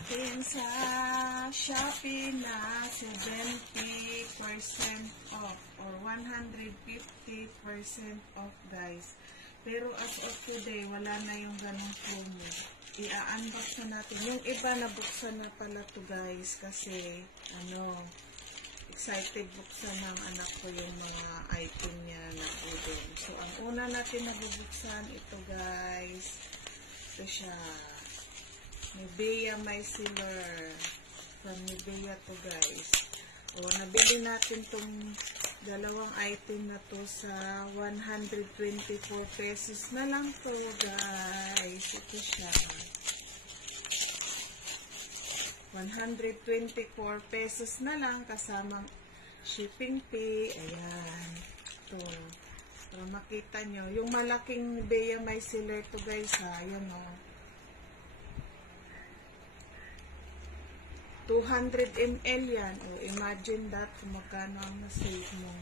natin sa Shopee na 70% off or 150% off, guys. Pero as of today, wala na yung ganong promo. I-unbox na natin. Yung iba nabuksan na pala to, guys, kasi excited buksan ng anak ko yung mga item niya na udon. So, ang una natin nabubuksan, ito, guys. Ito siya. Nivea Micellar. From Nivea to, guys. O, nabili natin tong dalawang item na to sa 124 pesos na lang to, guys. Ito siya. 124 pesos na lang kasamang shipping fee. Ayan. Ito. Para makita nyo. Yung malaking Nivea Micellar to, guys, ha. Ayan, o. 200 ml yan. O, imagine that kung magkano ang na-save mo.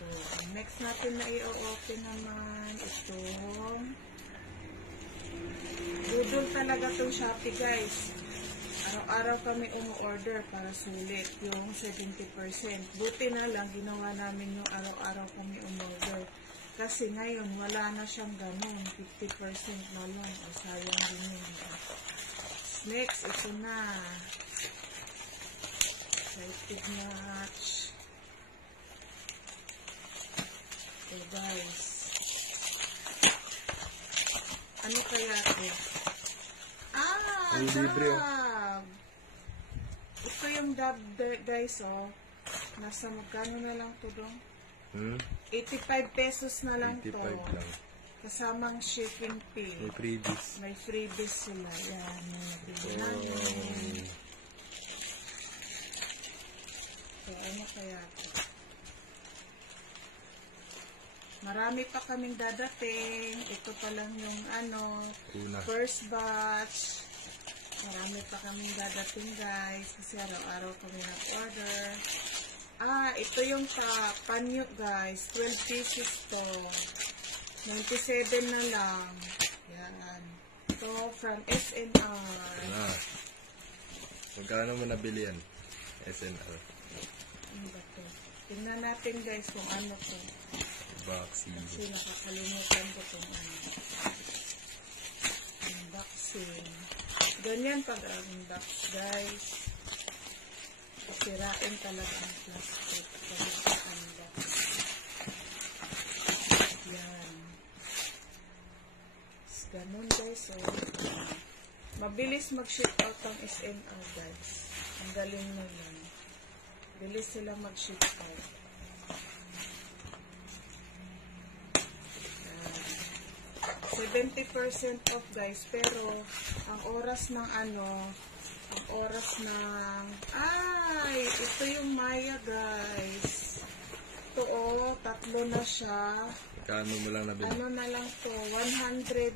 Ito. Ang next natin na i-open naman itong budol talaga itong Shopee, guys. Araw-araw kami umu-order para sulit yung 70%. Buti na lang, ginawa namin yung araw-araw kami umu-order. Kasi ngayon, wala na siyang ganun. 50% na lang. O, sayang din yun. Next, ito na. Excited match. So, guys. Ano kaya ito? Dab! Ito yung dab, guys, oh. Nasa magkano na lang ito dong? 85 pesos na lang ito. Kasamang shipping fee. May freebies. May freebies sila. Yan. Nabili namin. So, ano kaya ito? Marami pa kaming dadating. Ito pa lang yung first batch. Marami pa kaming dadating, guys. Kasi araw-araw kami nag-order. Ito yung panyo, guys. 12 pieces to. 97 na lang. Yan. Ito from SNR. Magkano mo nabili yan? SNR. Ano ba ito? Tingnan natin, guys, kung ano to. Unboxing. Kasi nakakalimutan ko itong unboxing. Ganyan pag-unbox, guys. Sirain talaga ang plastic. Pag-unbox. Yan. Ganun, guys. So, mabilis mag-ship out ang SNR, guys. Ang galing na yan. Bilis sila mag-ship out. 70% off, guys, pero ang oras ng ito yung Maya, guys. Ito, tatlo na siya. Kano mo lang nabili? Ano na lang to, 112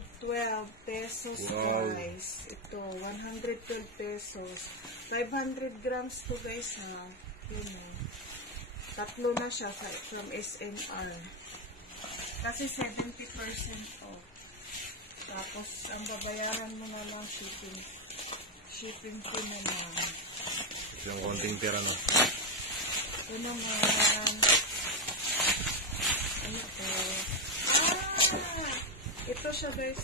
pesos, wow. Guys. Ito, 112 pesos. 500 grams to, guys, ha. Yun, tatlo na siya from SNR. Kasi 70% off. Tapos, ang babayaran mo na lang shipping fee na lang. Yung konting tira na. Ito naman. Ano ito? Ito siya, guys,